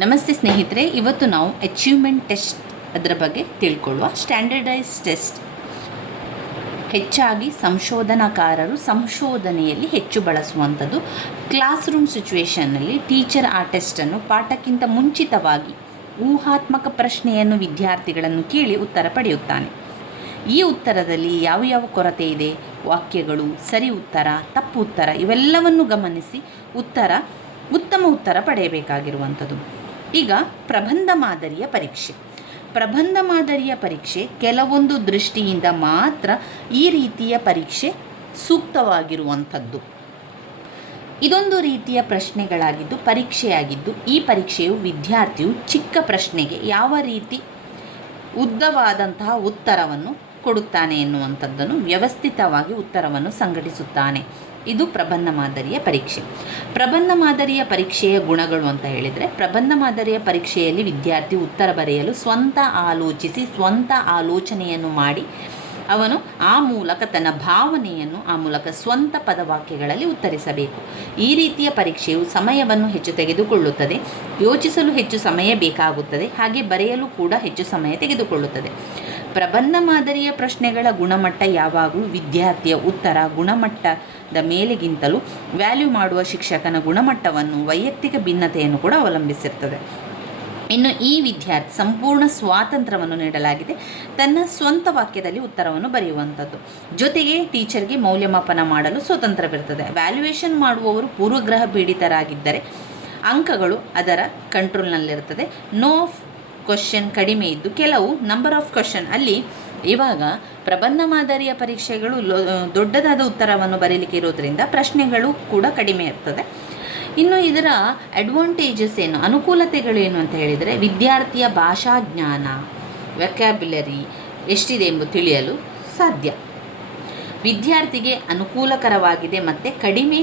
ನಮಸ್ತೆ ಸ್ನೇಹಿತರೆ, ಇವತ್ತು ನಾವು ಅಚೀವ್ಮೆಂಟ್ ಟೆಸ್ಟ್ ಅದರ ಬಗ್ಗೆ ತಿಳ್ಕೊಳ್ಳುವ. ಸ್ಟ್ಯಾಂಡರ್ಡೈಸ್ ಟೆಸ್ಟ್ ಹೆಚ್ಚಾಗಿ ಸಂಶೋಧನಾಕಾರರು ಸಂಶೋಧನೆಯಲ್ಲಿ ಹೆಚ್ಚು ಬಳಸುವಂಥದ್ದು. ಕ್ಲಾಸ್ ರೂಮ್ ಸಿಚುವೇಷನ್ನಲ್ಲಿ ಟೀಚರ್ ಆ ಟೆಸ್ಟನ್ನು ಪಾಠಕ್ಕಿಂತ ಮುಂಚಿತವಾಗಿ ಊಹಾತ್ಮಕ ಪ್ರಶ್ನೆಯನ್ನು ವಿದ್ಯಾರ್ಥಿಗಳನ್ನು ಕೇಳಿ ಉತ್ತರ ಪಡೆಯುತ್ತಾನೆ. ಈ ಉತ್ತರದಲ್ಲಿ ಯಾವ ಕೊರತೆ ಇದೆ, ವಾಕ್ಯಗಳು, ಸರಿ ಉತ್ತರ, ತಪ್ಪು ಉತ್ತರ ಇವೆಲ್ಲವನ್ನು ಗಮನಿಸಿ ಉತ್ತಮ ಉತ್ತರ ಪಡೆಯಬೇಕಾಗಿರುವಂಥದ್ದು. ಈಗ ಪ್ರಬಂಧ ಮಾದರಿಯ ಪರೀಕ್ಷೆ ಕೆಲವೊಂದು ದೃಷ್ಟಿಯಿಂದ ಮಾತ್ರ ಈ ರೀತಿಯ ಪರೀಕ್ಷೆ ಸೂಕ್ತವಾಗಿರುವಂಥದ್ದು. ಇದೊಂದು ರೀತಿಯ ಪ್ರಶ್ನೆಗಳಾಗಿದ್ದು ಪರೀಕ್ಷೆಯಾಗಿದ್ದು, ಈ ಪರೀಕ್ಷೆಯು ವಿದ್ಯಾರ್ಥಿಯು ಚಿಕ್ಕ ಪ್ರಶ್ನೆಗೆ ಯಾವ ರೀತಿ ಉದ್ದವಾದಂತಹ ಉತ್ತರವನ್ನು ಕೊಡುತ್ತಾನೆ ಎನ್ನುವಂಥದ್ದನ್ನು ವ್ಯವಸ್ಥಿತವಾಗಿ ಉತ್ತರವನ್ನು ಸಂಘಟಿಸುತ್ತಾನೆ. ಇದು ಪ್ರಬಂಧ ಮಾದರಿಯ ಪರೀಕ್ಷೆ. ಪ್ರಬಂಧ ಮಾದರಿಯ ಪರೀಕ್ಷೆಯ ಗುಣಗಳು ಅಂತ ಹೇಳಿದರೆ, ಪ್ರಬಂಧ ಮಾದರಿಯ ಪರೀಕ್ಷೆಯಲ್ಲಿ ವಿದ್ಯಾರ್ಥಿ ಉತ್ತರ ಬರೆಯಲು ಸ್ವಂತ ಆಲೋಚನೆಯನ್ನು ಮಾಡಿ ಅವನು ಆ ಮೂಲಕ ತನ್ನ ಭಾವನೆಯನ್ನು ಆ ಮೂಲಕ ಸ್ವಂತ ಪದವಾಕ್ಯಗಳಲ್ಲಿ ಉತ್ತರಿಸಬೇಕು. ಈ ರೀತಿಯ ಪರೀಕ್ಷೆಯು ಸಮಯವನ್ನು ಹೆಚ್ಚು ತೆಗೆದುಕೊಳ್ಳುತ್ತದೆ, ಯೋಚಿಸಲು ಹೆಚ್ಚು ಸಮಯ ಬೇಕಾಗುತ್ತದೆ, ಹಾಗೆ ಬರೆಯಲು ಕೂಡ ಹೆಚ್ಚು ಸಮಯ ತೆಗೆದುಕೊಳ್ಳುತ್ತದೆ. ಪ್ರಬಂಧ ಮಾದರಿಯ ಪ್ರಶ್ನೆಗಳ ಗುಣಮಟ್ಟ ಯಾವಾಗಲೂ ವಿದ್ಯಾರ್ಥಿಯ ಉತ್ತರ ಗುಣಮಟ್ಟದ ಮೇಲೆಗಿಂತಲೂ ವ್ಯಾಲ್ಯೂ ಮಾಡುವ ಶಿಕ್ಷಕನ ಗುಣಮಟ್ಟವನ್ನು, ವೈಯಕ್ತಿಕ ಭಿನ್ನತೆಯನ್ನು ಕೂಡ ಅವಲಂಬಿಸಿರ್ತದೆ. ಇನ್ನು ಈ ವಿದ್ಯಾರ್ಥಿ ಸಂಪೂರ್ಣ ಸ್ವಾತಂತ್ರ್ಯವನ್ನು ನೀಡಲಾಗಿದೆ, ತನ್ನ ಸ್ವಂತ ವಾಕ್ಯದಲ್ಲಿ ಉತ್ತರವನ್ನು ಬರೆಯುವಂಥದ್ದು. ಜೊತೆಗೆ ಟೀಚರ್ಗೆ ಮೌಲ್ಯಮಾಪನ ಮಾಡಲು ಸ್ವತಂತ್ರವಿರ್ತದೆ. ವ್ಯಾಲ್ಯೂಯೇಷನ್ ಮಾಡುವವರು ಪೂರ್ವಗ್ರಹ ಪೀಡಿತರಾಗಿದ್ದರೆ ಅಂಕಗಳು ಅದರ ಕಂಟ್ರೋಲ್ನಲ್ಲಿರ್ತದೆ. ನೋ ಕ್ವಶನ್ ಕಡಿಮೆ ಇದ್ದು ಕೆಲವು ನಂಬರ್ ಆಫ್ ಕ್ವಶನ್ ಅಲ್ಲಿ ಇವಾಗ ಪ್ರಬಂಧ ಮಾದರಿಯ ಪರೀಕ್ಷೆಗಳು ದೊಡ್ಡದಾದ ಉತ್ತರವನ್ನು ಬರೀಲಿಕ್ಕೆ ಇರೋದ್ರಿಂದ ಪ್ರಶ್ನೆಗಳು ಕೂಡ ಕಡಿಮೆ ಇರ್ತದೆ. ಇನ್ನು ಇದರ ಅಡ್ವಾಂಟೇಜಸ್ ಏನು, ಅನುಕೂಲತೆಗಳೇನು ಅಂತ ಹೇಳಿದರೆ, ವಿದ್ಯಾರ್ಥಿಯ ಭಾಷಾ ಜ್ಞಾನ, ವ್ಯಾಕ್ಯಾಬ್ಯುಲರಿ ಎಷ್ಟಿದೆ ಎಂಬುದು ತಿಳಿಯಲು ಸಾಧ್ಯ. ವಿದ್ಯಾರ್ಥಿಗೆ ಅನುಕೂಲಕರವಾಗಿದೆ ಮತ್ತು ಕಡಿಮೆ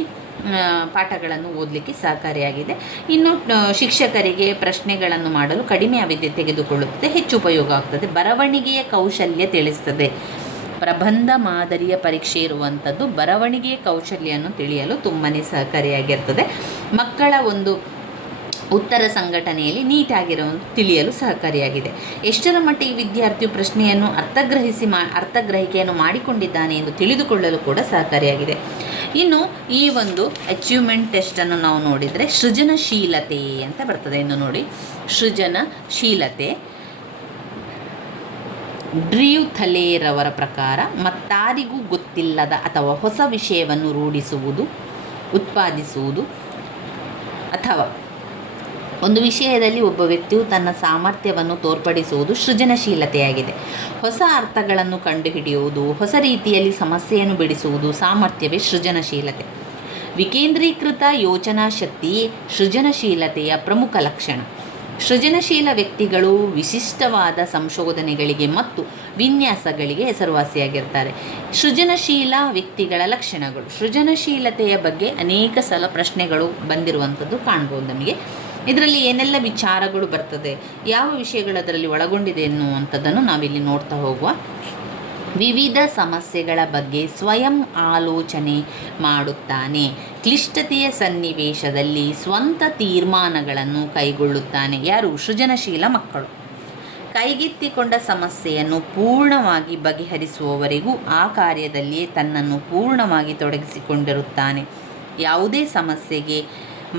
ಪಾಠಗಳನ್ನು ಓದಲಿಕ್ಕೆ ಸಹಕಾರಿಯಾಗಿದೆ. ಇನ್ನು ಶಿಕ್ಷಕರಿಗೆ ಪ್ರಶ್ನೆಗಳನ್ನು ಮಾಡಲು ಕಡಿಮೆ ಅವಧಿ ತೆಗೆದುಕೊಳ್ಳುತ್ತದೆ, ಹೆಚ್ಚು ಉಪಯೋಗ ಆಗ್ತದೆ. ಬರವಣಿಗೆಯ ಕೌಶಲ್ಯ ತಿಳಿಸ್ತದೆ. ಪ್ರಬಂಧ ಮಾದರಿಯ ಪರೀಕ್ಷೆ ಇರುವಂಥದ್ದು ಬರವಣಿಗೆಯ ಕೌಶಲ್ಯವನ್ನು ತಿಳಿಯಲು ತುಂಬಾ ಸಹಕಾರಿಯಾಗಿರ್ತದೆ. ಮಕ್ಕಳ ಒಂದು ಉತ್ತರ ಸಂಘಟನೆಯಲ್ಲಿ ತಿಳಿಯಲು ಸಹಕಾರಿಯಾಗಿದೆ. ಎಷ್ಟರ ಮಟ್ಟಿಗೆ ವಿದ್ಯಾರ್ಥಿಯು ಪ್ರಶ್ನೆಯನ್ನು ಅರ್ಥಗ್ರಹಿಕೆಯನ್ನು ಮಾಡಿಕೊಂಡಿದ್ದಾನೆ ಎಂದು ತಿಳಿದುಕೊಳ್ಳಲು ಕೂಡ ಸಹಕಾರಿಯಾಗಿದೆ. ಇನ್ನು ಈ ಒಂದು ಅಚೀವ್ಮೆಂಟ್ ಟೆಸ್ಟನ್ನು ನಾವು ನೋಡಿದರೆ ಸೃಜನಶೀಲತೆ ಅಂತ ಬರ್ತದೆ. ಇನ್ನು ನೋಡಿ, ಸೃಜನಶೀಲತೆ ಡ್ರೀವ್ ಥಲೇರವರ ಪ್ರಕಾರ ಮತ್ತಾರಿಗೂ ಗೊತ್ತಿಲ್ಲದ ಅಥವಾ ಹೊಸ ವಿಷಯವನ್ನು ರೂಢಿಸುವುದು, ಉತ್ಪಾದಿಸುವುದು ಅಥವಾ ಒಂದು ವಿಷಯದಲ್ಲಿ ಒಬ್ಬ ವ್ಯಕ್ತಿಯು ತನ್ನ ಸಾಮರ್ಥ್ಯವನ್ನು ತೋರ್ಪಡಿಸುವುದು ಸೃಜನಶೀಲತೆಯಾಗಿದೆ. ಹೊಸ ಅರ್ಥಗಳನ್ನು ಕಂಡುಹಿಡಿಯುವುದು, ಹೊಸ ರೀತಿಯಲ್ಲಿ ಸಮಸ್ಯೆಯನ್ನು ಬಿಡಿಸುವುದು ಸಾಮರ್ಥ್ಯವೇ ಸೃಜನಶೀಲತೆ. ವಿಕೇಂದ್ರೀಕೃತ ಯೋಚನಾ ಶಕ್ತಿಯೇ ಸೃಜನಶೀಲತೆಯ ಪ್ರಮುಖ ಲಕ್ಷಣ. ಸೃಜನಶೀಲ ವ್ಯಕ್ತಿಗಳು ವಿಶಿಷ್ಟವಾದ ಸಂಶೋಧನೆಗಳಿಗೆ ಮತ್ತು ವಿನ್ಯಾಸಗಳಿಗೆ ಹೆಸರುವಾಸಿಯಾಗಿರ್ತಾರೆ. ಸೃಜನಶೀಲ ವ್ಯಕ್ತಿಗಳ ಲಕ್ಷಣಗಳು. ಸೃಜನಶೀಲತೆಯ ಬಗ್ಗೆ ಅನೇಕ ಸಲ ಪ್ರಶ್ನೆಗಳು ಬಂದಿರುವಂಥದ್ದು ಕಾಣ್ಬೋದು ನಮಗೆ. ಇದರಲ್ಲಿ ಏನೆಲ್ಲ ವಿಚಾರಗಳು ಬರ್ತದೆ, ಯಾವ ವಿಷಯಗಳು ಅದರಲ್ಲಿ ಒಳಗೊಂಡಿದೆ ಎನ್ನುವಂಥದ್ದನ್ನು ನಾವಿಲ್ಲಿ ನೋಡ್ತಾ ಹೋಗುವ. ವಿವಿಧ ಸಮಸ್ಯೆಗಳ ಬಗ್ಗೆ ಸ್ವಯಂ ಆಲೋಚನೆ ಮಾಡುತ್ತಾನೆ. ಕ್ಲಿಷ್ಟತೆಯ ಸನ್ನಿವೇಶದಲ್ಲಿ ಸ್ವಂತ ತೀರ್ಮಾನಗಳನ್ನು ಕೈಗೊಳ್ಳುತ್ತಾನೆ. ಯಾರು? ಸೃಜನಶೀಲ ಮಕ್ಕಳು. ಕೈಗೆತ್ತಿಕೊಂಡ ಸಮಸ್ಯೆಯನ್ನು ಪೂರ್ಣವಾಗಿ ಬಗೆಹರಿಸುವವರೆಗೂ ಆ ಕಾರ್ಯದಲ್ಲಿಯೇ ತನ್ನನ್ನು ಪೂರ್ಣವಾಗಿ ತೊಡಗಿಸಿಕೊಂಡಿರುತ್ತಾನೆ. ಯಾವುದೇ ಸಮಸ್ಯೆಗೆ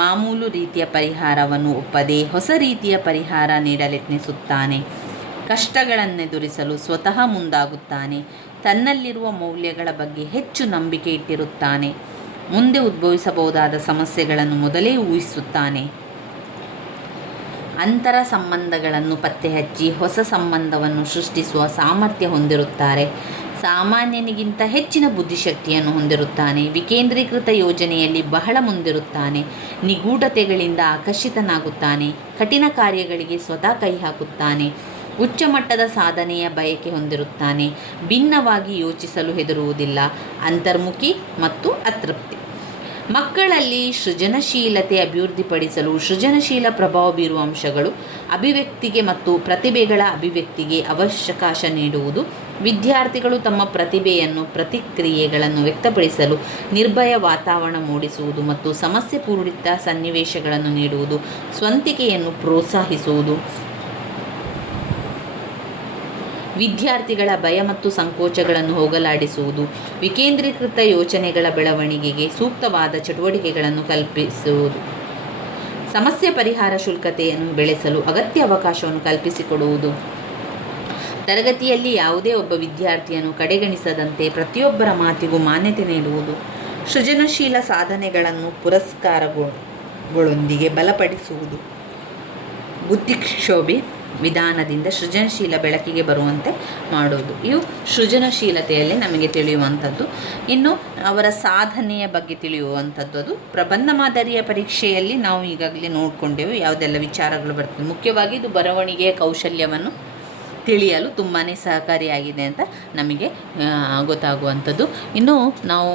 ಮಾಮೂಲು ರೀತಿಯ ಪರಿಹಾರವನ್ನು ಒಪ್ಪದೆ ಹೊಸ ರೀತಿಯ ಪರಿಹಾರ ನೀಡಲೆತ್ನಿಸುತ್ತಾನೆ. ಕಷ್ಟಗಳನ್ನೆದುರಿಸಲು ಸ್ವತಃ ಮುಂದಾಗುತ್ತಾನೆ. ತನ್ನಲ್ಲಿರುವ ಮೌಲ್ಯಗಳ ಬಗ್ಗೆ ಹೆಚ್ಚು ನಂಬಿಕೆ ಇಟ್ಟಿರುತ್ತಾನೆ. ಮುಂದೆ ಉದ್ಭವಿಸಬಹುದಾದ ಸಮಸ್ಯೆಗಳನ್ನು ಮೊದಲೇ ಊಹಿಸುತ್ತಾನೆ. ಅಂತರ ಸಂಬಂಧಗಳನ್ನು ಪತ್ತೆಹಚ್ಚಿ ಹೊಸ ಸಂಬಂಧವನ್ನು ಸೃಷ್ಟಿಸುವ ಸಾಮರ್ಥ್ಯ ಹೊಂದಿರುತ್ತಾರೆ. ಸಾಮಾನ್ಯನಿಗಿಂತ ಹೆಚ್ಚಿನ ಬುದ್ಧಿಶಕ್ತಿಯನ್ನು ಹೊಂದಿರುತ್ತಾನೆ. ವಿಕೇಂದ್ರೀಕೃತ ಯೋಜನೆಯಲ್ಲಿ ಬಹಳ ಮುಂದಿರುತ್ತಾನೆ. ನಿಗೂಢತೆಗಳಿಂದ ಆಕರ್ಷಿತನಾಗುತ್ತಾನೆ. ಕಠಿಣ ಕಾರ್ಯಗಳಿಗೆ ಸ್ವತಃ ಕೈ ಹಾಕುತ್ತಾನೆ. ಉಚ್ಚ ಮಟ್ಟದ ಸಾಧನೆಯ ಬಯಕೆ ಹೊಂದಿರುತ್ತಾನೆ. ಭಿನ್ನವಾಗಿ ಯೋಚಿಸಲು ಹೆದರುವುದಿಲ್ಲ. ಅಂತರ್ಮುಖಿ ಮತ್ತು ಅತೃಪ್ತಿ. ಮಕ್ಕಳಲ್ಲಿ ಸೃಜನಶೀಲತೆ ಅಭಿವೃದ್ಧಿಪಡಿಸಲು ಸೃಜನಶೀಲ ಪ್ರಭಾವ ಬೀರುವ ಅಂಶಗಳು: ಅಭಿವ್ಯಕ್ತಿಗೆ ಮತ್ತು ಪ್ರತಿಭೆಗಳ ಅಭಿವ್ಯಕ್ತಿಗೆ ಅವಕಾಶ ನೀಡುವುದು, ವಿದ್ಯಾರ್ಥಿಗಳು ತಮ್ಮ ಪ್ರತಿಭೆಯನ್ನು ಪ್ರತಿಕ್ರಿಯೆಗಳನ್ನು ವ್ಯಕ್ತಪಡಿಸಲು ನಿರ್ಭಯ ವಾತಾವರಣ ಮೂಡಿಸುವುದು ಮತ್ತು ಸಮಸ್ಯೆ ಪೂರಿತ ಸನ್ನಿವೇಶಗಳನ್ನು ನೀಡುವುದು, ಸ್ವಂತಿಕೆಯನ್ನು ಪ್ರೋತ್ಸಾಹಿಸುವುದು, ವಿದ್ಯಾರ್ಥಿಗಳ ಭಯ ಮತ್ತು ಸಂಕೋಚಗಳನ್ನು ಹೋಗಲಾಡಿಸುವುದು, ವಿಕೇಂದ್ರೀಕೃತ ಯೋಚನೆಗಳ ಬೆಳವಣಿಗೆಗೆ ಸೂಕ್ತವಾದ ಚಟುವಟಿಕೆಗಳನ್ನು ಕಲ್ಪಿಸುವುದು, ಸಮಸ್ಯೆ ಪರಿಹಾರ ಶುಲ್ಕತೆಯನ್ನು ಬೆಳೆಸಲು ಅಗತ್ಯ ಅವಕಾಶವನ್ನು ಕಲ್ಪಿಸಿಕೊಡುವುದು, ತರಗತಿಯಲ್ಲಿ ಯಾವುದೇ ಒಬ್ಬ ವಿದ್ಯಾರ್ಥಿಯನ್ನು ಕಡೆಗಣಿಸದಂತೆ ಪ್ರತಿಯೊಬ್ಬರ ಮಾತಿಗೂ ಮಾನ್ಯತೆ ನೀಡುವುದು, ಸೃಜನಶೀಲ ಸಾಧನೆಗಳನ್ನು ಪುರಸ್ಕಾರಗಳೊಂದಿಗೆ ಬಲಪಡಿಸುವುದು, ಬುದ್ಧಿಕ್ಷೋಭೆ ವಿಧಾನದಿಂದ ಸೃಜನಶೀಲ ಬೆಳಕಿಗೆ ಬರುವಂತೆ ಮಾಡುವುದು. ಇವು ಸೃಜನಶೀಲತೆಯಲ್ಲಿ ನಮಗೆ ತಿಳಿಯುವಂಥದ್ದು. ಇನ್ನು ಅವರ ಸಾಧನೆಯ ಬಗ್ಗೆ ತಿಳಿಯುವಂಥದ್ದು, ಅದು ಪ್ರಬಂಧ ಮಾದರಿಯ ಪರೀಕ್ಷೆಯಲ್ಲಿ ನಾವು ಈಗಾಗಲೇ ನೋಡಿಕೊಂಡೆವು ಯಾವುದೆಲ್ಲ ವಿಚಾರಗಳು ಬರ್ತದೆ. ಮುಖ್ಯವಾಗಿ ಇದು ಬರವಣಿಗೆಯ ಕೌಶಲ್ಯವನ್ನು ತಿಳಿಯಲು ತುಂಬಾ ಸಹಕಾರಿಯಾಗಿದೆ ಅಂತ ನಮಗೆ ಗೊತ್ತಾಗುವಂಥದ್ದು. ಇನ್ನು ನಾವು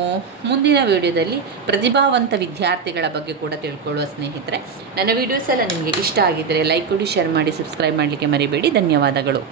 ಮುಂದಿನ ವಿಡಿಯೋದಲ್ಲಿ ಪ್ರತಿಭಾವಂತ ವಿದ್ಯಾರ್ಥಿಗಳ ಬಗ್ಗೆ ಕೂಡ ತಿಳ್ಕೊಳ್ಳುವ ಸ್ನೇಹಿತರೆ. ನನ್ನ ವಿಡಿಯೋಸ್ ಎಲ್ಲ ನಿಮಗೆ ಇಷ್ಟ ಆಗಿದ್ದರೆ ಲೈಕ್ ಕೊಡಿ, ಶೇರ್ ಮಾಡಿ, ಸಬ್ಸ್ಕ್ರೈಬ್ ಮಾಡಲಿಕ್ಕೆ ಮರಿಬೇಡಿ. ಧನ್ಯವಾದಗಳು.